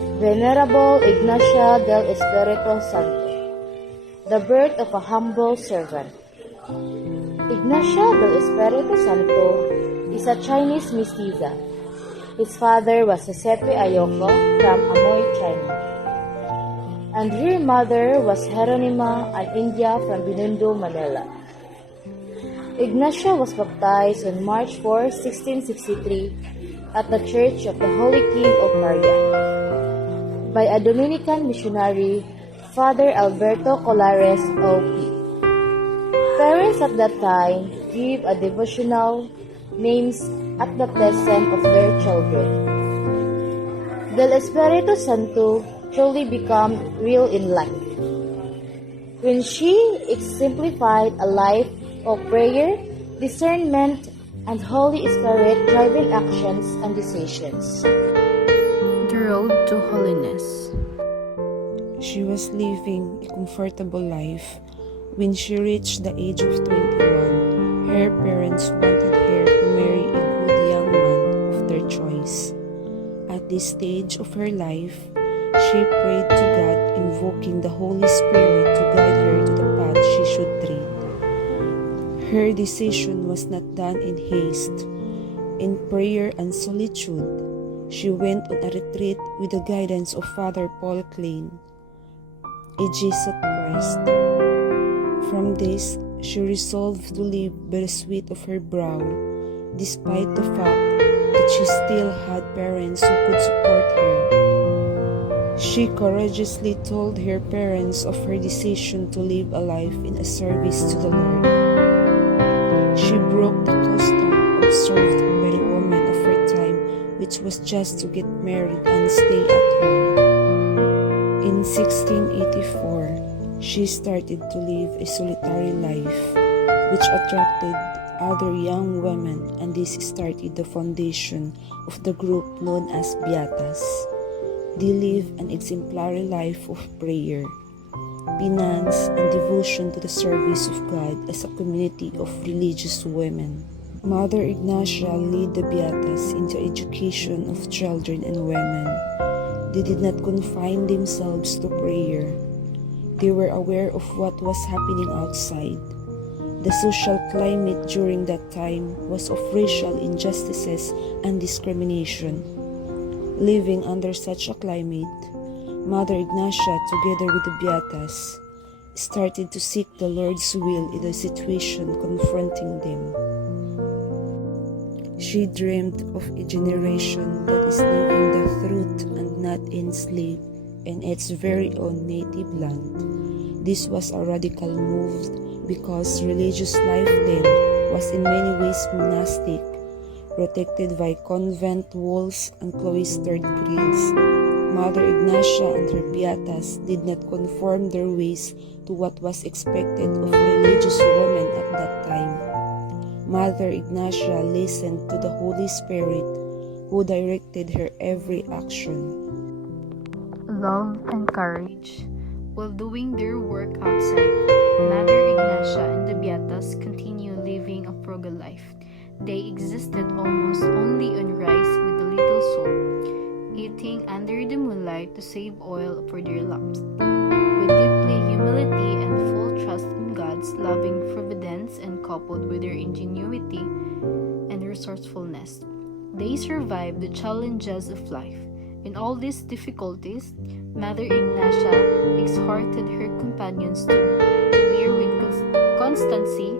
Venerable Ignacia del Espiritu Santo. The birth of a humble servant. Ignacia del Espiritu Santo is a Chinese mestiza. His father was Giuseppe Ayoko from Amoy, China, and her mother was Jeronima, an India from Binondo, Manila. Ignacia was baptized on March 4, 1663 at the Church of the Holy King of Maria by a Dominican missionary, Father Alberto Colares, O.P. Parents at that time give a devotional names at baptism of their children. Del Espiritu Santo truly become real in life when she exemplified a life of prayer, discernment, and Holy Spirit driving actions and decisions. The road to holiness. She was living a comfortable life. When she reached the age of 21, her parents wanted her to marry a good young man of their choice. At this stage of her life, she prayed to God, invoking the Holy Spirit to guide her to the path she should tread. Her decision was not done in haste. In prayer and solitude, she went on a retreat with the guidance of Father Paul Klein, a Jesuit priest. From this, she resolved to live by the sweat of her brow, despite the fact that she still had parents who could support her. She courageously told her parents of her decision to live a life in a service to the Lord. She broke the custom observed by the women of her time, which was just to get married and stay at home. In 1684, she started to live a solitary life, which attracted other young women, and this started the foundation of the group known as Beatas. They live an exemplary life of prayer, penance, and devotion to the service of God as a community of religious women. Mother Ignacia led the Beatas into education of children and women. They did not confine themselves to prayer. They were aware of what was happening outside. The social climate during that time was of racial injustices and discrimination. Living under such a climate, Mother Ignacia, together with the Beatas, started to seek the Lord's will in the situation confronting them. She dreamed of a generation that is living the truth and not enslaved in its very own native land. This was a radical move because religious life then was in many ways monastic, protected by convent walls and cloistered grills. Mother Ignacia and her Beatas did not conform their ways to what was expected of religious women at that time. Mother Ignacia listened to the Holy Spirit, who directed her every action. Love and courage. While doing their work outside, Mother Ignacia and the Beatas continue living a frugal life. They existed almost only on rice with a little salt, eating under the moonlight to save oil for their lamps. With deeply humility and full trust in God's loving providence and coupled with their ingenuity and resourcefulness, they survived the challenges of life. In all these difficulties, Mother Ignacia exhorted her companions to bear with constancy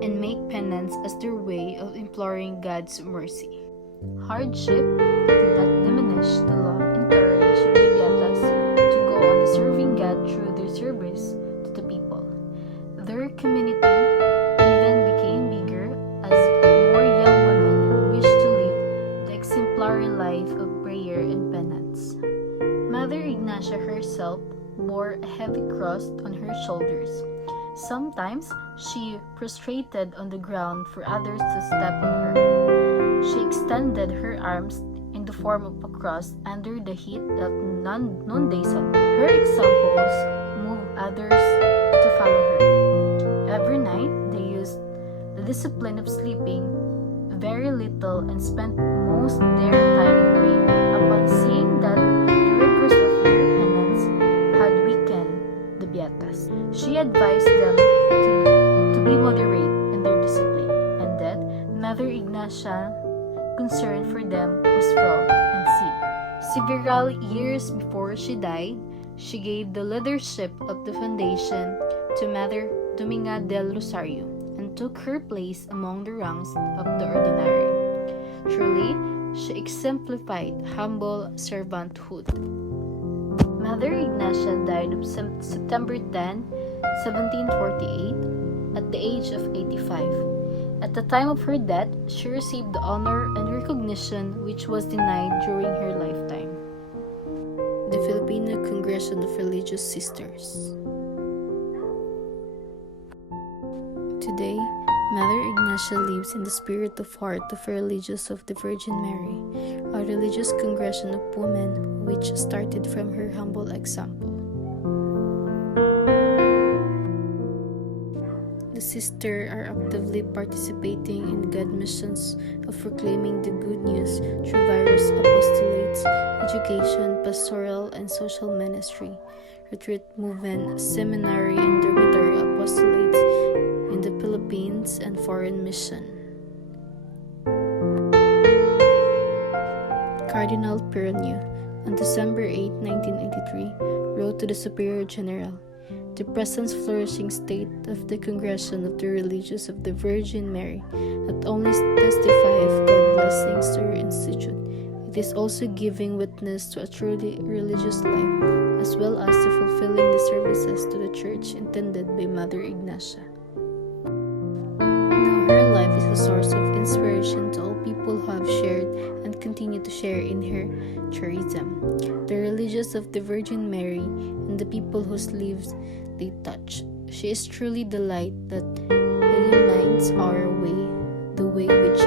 and make penance as their way of imploring God's mercy. Hardship did not diminish the love and courage of the Beatas to go on serving God through their service to the people. Their community even became bigger as more young women who wished to live the exemplary life of prayer and penance. Mother Ignacia herself bore a heavy cross on her shoulders. Sometimes she prostrated on the ground for others to step on her. She extended her arms in the form of a cross under the heat of noonday sun. Her examples moved others to follow her. Every night, they used the discipline of sleeping very little and spent most their time in prayer. Upon seeing that Several years before she died, she gave the leadership of the foundation to Mother Dominga del Rosario and took her place among the ranks of the ordinary. Truly, she exemplified humble servanthood. Mother Ignacia died on September 10, 1748, at the age of 85. At the time of her death, she received the honor and recognition which was denied during her lifetime. The Filipino Congregation of Religious Sisters. Today, Mother Ignacia lives in the spirit of heart of a religious of the Virgin Mary, a religious congregation of women which started from her humble example. The sisters are actively participating in God's missions of proclaiming the good news through various apostolates, education, pastoral, and social ministry, retreat movement, seminary, and dormitory apostolates in the Philippines and foreign mission. Cardinal Perronio, on December 8, 1983, wrote to the Superior General, "The present flourishing state of the Congregation of the Religious of the Virgin Mary not only testify of God's blessings to her institute, it is also giving witness to a truly religious life, as well as to fulfilling the services to the Church intended by Mother Ignacia. Now her life is a source of inspiration to all people who have shared and continue to share in her charism, the religious of the Virgin Mary, and the people whose lives they touch. She is truly the light that illumines our way, the way which